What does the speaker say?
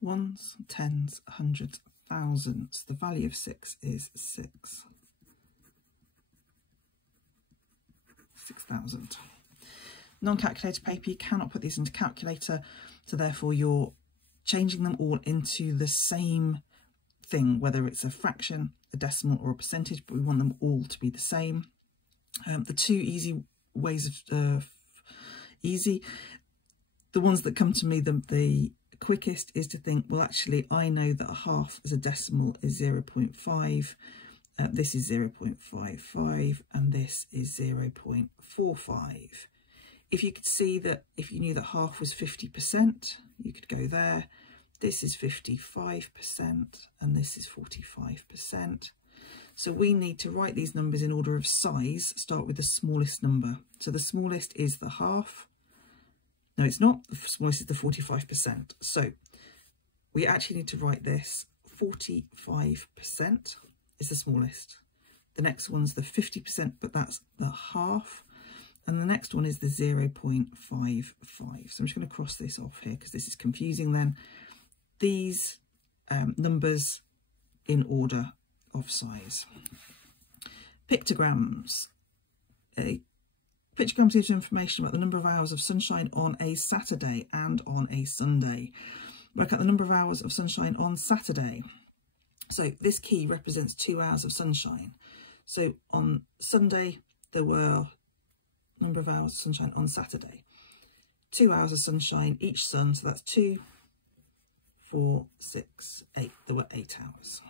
ones, tens, hundreds, thousands. The value of 6 is 6,000. Non-calculator paper, you cannot put these into calculator, so therefore you're changing them all into the same thing, whether it's a fraction, a decimal or a percentage, but we want them all to be the same. The two easy ways of the ones that come to me the quickest is to think, well, actually, I know that a half as a decimal is 0.5, this is 0.55, and this is 0.45. If you could see that, if you knew that half was 50%, you could go there. This is 55%, and this is 45%. So we need to write these numbers in order of size, start with the smallest number. So the smallest is the half. No, it's not. The smallest is the 45%. So we actually need to write this 45% is the smallest. The next one's the 50%, but that's the half. And the next one is the 0.55. So I'm just going to cross this off here because this is confusing then. These numbers in order of size. Pictograms. Pictograms gives you information about the number of hours of sunshine on a Saturday and on a Sunday. Work out the number of hours of sunshine on Saturday. So this key represents 2 hours of sunshine. So on Sunday there were number of hours of sunshine on Saturday. 2 hours of sunshine each sun, so that's 2, 4, 6, 8. There were 8 hours.